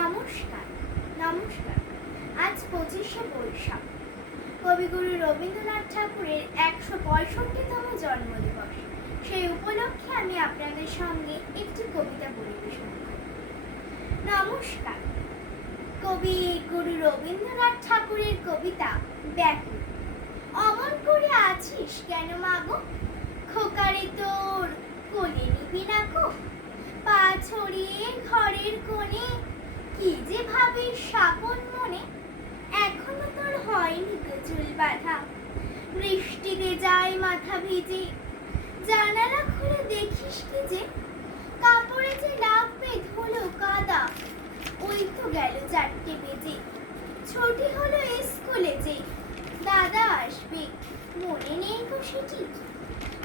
নমস্কার নমস্কার আজ 25শে বৈশাখ, কবিগুরু রবীন্দ্রনাথ ঠাকুরের 165তম জন্মদিবস। সেই উপলক্ষে আমি আপনাদের সঙ্গে একটি কবিতা পরিবেশন করি। নমস্কার। কবি গুরু রবীন্দ্রনাথ ঠাকুরের কবিতা ব্যাকুল। অমন করে আছিস কেন মাগো, খোকারে তোর কোলে নিবি না গো, পা ছড়িয়ে ঘরের কোণে কি যে ভাবিস স্বপন মনে, এখনো তোর হয়নি তো চুল বাঁধা, বৃষ্টিতে যায় মাথা ভিজে, জানালা খুলে দেখিস কি যে কাপড়ে যে লাগবে ধুলো কাদা, ওই তো গেল 4টে বেজে, ছুটি হলো স্কুলে যে দাদা আসবে, মনে নেই গো সেটি,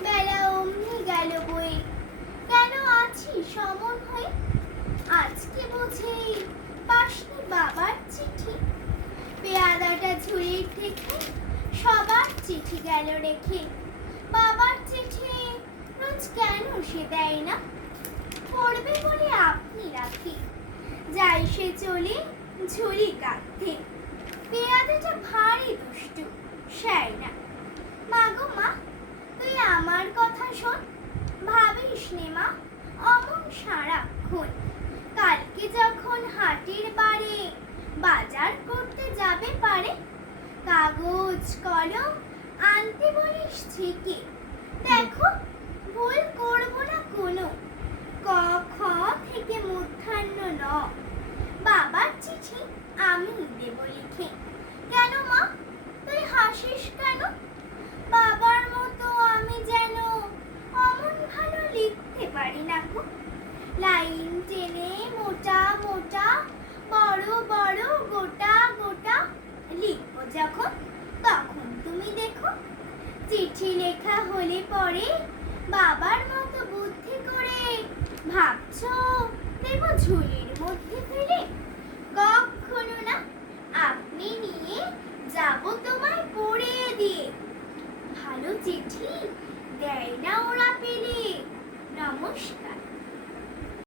বেলা অমনি গেল বয়ে, কেন আছিস অমন হয়ে, আজকে বুঝি পাসনি বাবার চিঠি, পেয়াদাটা ঝুড়ির থেকে সবার চিঠি গেল রেখে, বাবার চিঠি রোজ কেন সে দেয় না, পড়বে বলে আপনি রাখি, যাই সে চলে ঝুলি কাঁধে, পেয়াদাটা ভারী দুষ্টু সাই না, মাগো মা তুই আমার কথা শোন, ভাবিস নে মা অমন সারাক্ষণ, কালকে যখন হাটের বারে বাজার করতে যাবে পারে, কাগজ কলম আনতে বলিস থেকে, দেখো ভুল করবো না কোনো, ক খ থেকে মূর্ধন্য ন, বাবার চিঠি আমি দেব লিখে, কেন মা তুই হাসিস কেন, বাবার মতো আমি যেন অমন ভালো লিখতে পারি না গো, লাইন টেনে মোটা মোটা বড় বড় গোটা গোটা লিখবো যখন তখন তুমি দেখো, চিঠি লেখা হলে পরে বাবার মতো বুদ্ধি করে, ভাবছো দেব ঝুলির মধ্যে ফেলে, কখনো না, আপনি নিয়ে যাব তোমায় পড়িয়ে দিয়ে, ভালো চিঠি দেয় না ওরা পেলে। নমস্কার।